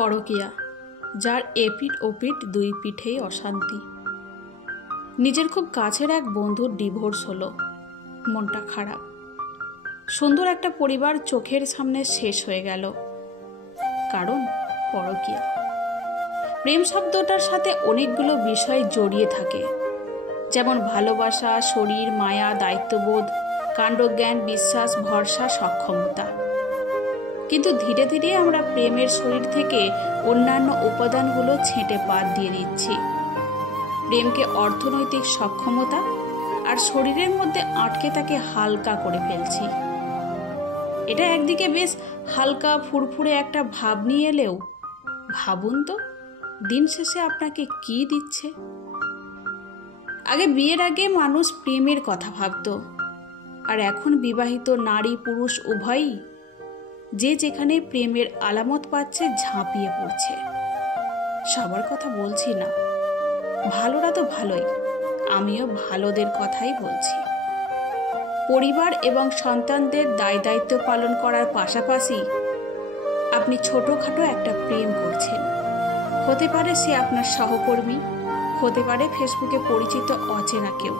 পরকীয়া, যার এপিঠ ওপিঠ দুই পিঠেই অশান্তি। নিজের খুব কাছের এক বন্ধুর ডিভোর্স হলো, মনটা খারাপ। সুন্দর একটা পরিবার চোখের সামনে শেষ হয়ে গেল, কারণ পরকীয়া। প্রেম শব্দটার সাথে অনেকগুলো বিষয় জড়িয়ে থাকে, যেমন ভালোবাসা, শরীর, মায়া, দায়িত্ববোধ, কাণ্ডজ্ঞান, বিশ্বাস, ভরসা, সক্ষমতা। কিন্তু ধীরে ধীরে আমরা প্রেমের শরীর থেকে অন্যান্য উপাদানগুলো ছেঁটে বাদ দিয়ে দিচ্ছি। প্রেমকে অর্থনৈতিক সক্ষমতা আর শরীরের মধ্যে আটকে তাকে হালকা করে ফেলছি। এটা একদিকে বেশ হালকা ফুরফুরে একটা ভাব নিয়ে এলেও ভাবুন তো, দিন শেষে আপনাকে কি দিচ্ছে। বিয়ের আগে মানুষ প্রেমের কথা ভাবত, আর এখন বিবাহিত নারী পুরুষ উভয়ই যে যেখানে প্রেমের আলামত পাচ্ছে ঝাঁপিয়ে পড়ছে। সবার কথা বলছি না, ভালোরা তো ভালোই, আমিও ভালোদের কথাই বলছি। পরিবার এবং সন্তানদের দায় দায়িত্ব পালন করার পাশাপাশি আপনি ছোটখাটো একটা প্রেম করছেন। হতে পারে সে আপনার সহকর্মী, হতে পারে ফেসবুকে পরিচিত অচেনা কেউ,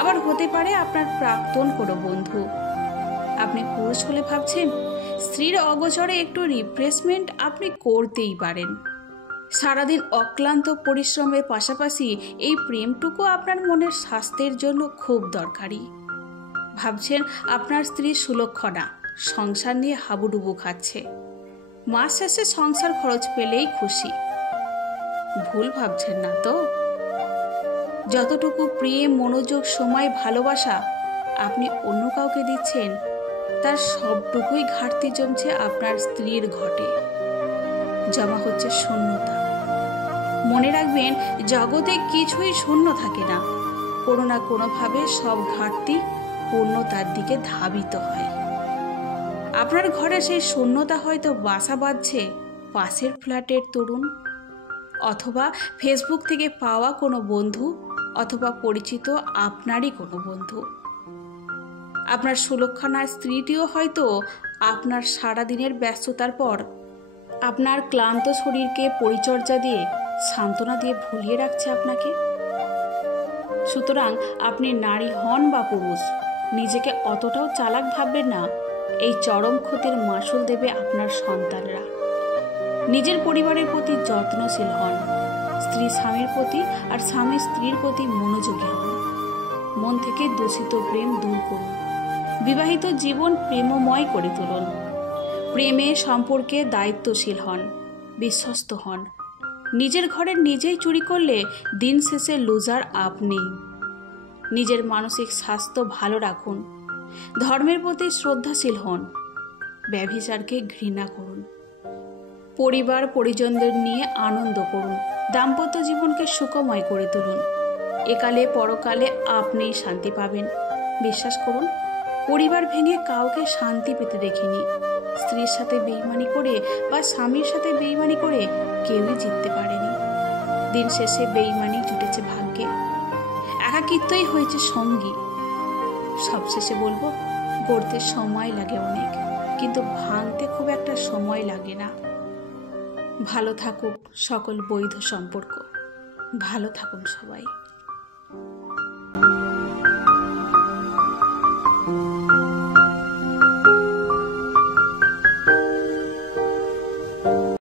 আবার হতে পারে আপনার প্রাক্তন কোনো বন্ধু। আপনি পুরুষ হলে ভাবছেন স্ত্রীর অগোচরে একটু রিফ্রেশমেন্ট আপনি করতেই পারেন। সারাদিন অক্লান্ত পরিশ্রমের পাশাপাশি এই প্রেমটুকু আপনার মনের স্বাস্থ্যের জন্য খুব দরকারি। ভাবছেন আপনার স্ত্রী সুলক্ষণা, সংসার নিয়ে হাবুডুবু খাচ্ছে, মাস শেষে সংসার খরচ পেলেই খুশি। ভুল ভাবছেন না তো? যতটুকু প্রেম, মনোযোগ, সময়, ভালোবাসা আপনি অন্য কাউকে দিচ্ছেন, তার সবটুকুই ঘাটতি জমছে আপনার স্ত্রীর ঘটে। জমা হচ্ছে শূন্যতা। মনে রাখবেন, জগতে কিছুই শূন্য থাকে না, কোনো না কোনোভাবে সব ঘাটতি পূর্ণতার দিকে ধাবিত হয়। আপনার ঘরে সেই শূন্যতা হয়তো বাসা বাঁধছে পাশের ফ্ল্যাটের তরুণ, অথবা ফেসবুক থেকে পাওয়া কোনো বন্ধু, অথবা পরিচিত আপনারই কোনো বন্ধু। আপনার সুলক্ষণার স্ত্রীটিও হয়তো আপনার সারাদিনের ব্যস্ততার পর আপনার ক্লান্ত শরীরকে পরিচর্যা দিয়ে, সান্ত্বনা দিয়ে ভুলিয়ে রাখছে আপনাকে। সুতরাং আপনি নারী হন বা পুরুষ, নিজেকে অতটাও চালাক ভাববেন না। এই চরম ক্ষতির মাসুল দেবে আপনার সন্তানরা। নিজের পরিবারের প্রতি যত্নশীল হন, স্ত্রী স্বামীর প্রতি আর স্বামী স্ত্রীর প্রতি মনোযোগী হন। মন থেকে দূষিত প্রেম দূর করুন, বিবাহিত জীবন প্রেমময় করে তুলুন। প্রেমে সম্পর্কে দায়িত্বশীল হন, বিশ্বস্ত হন। নিজের ঘরে নিজেই চুরি করলে দিন শেষে লুজার আপনি। নিজের মানসিক স্বাস্থ্য ভালো রাখুন, ধর্মের প্রতি শ্রদ্ধাশীল হন, ব্যভিচারকে ঘৃণা করুন। পরিবার পরিজনদের নিয়ে আনন্দ করুন, দাম্পত্য জীবনকে সুখময় করে তুলুন। একালে পরকালে আপনিই শান্তি পাবেন। বিশ্বাস করুন, পরিবার ভেঙে কাউকে শান্তি পেতে দেখিনি। স্ত্রীর সাথে বেইমানি করে বা স্বামীর সাথে বেইমানি করে কেউই জিততে পারেনি। দিন শেষে বেইমানি জুটেছে ভাগ্যে, একাকিত্বই হয়েছে সঙ্গী। সবশেষে বলবো, গড়তে সময় লাগে অনেক, কিন্তু ভাঙতে খুব একটা সময় লাগে না। ভালো থাকুক সকল বৈধ সম্পর্ক, ভালো থাকুন সবাই।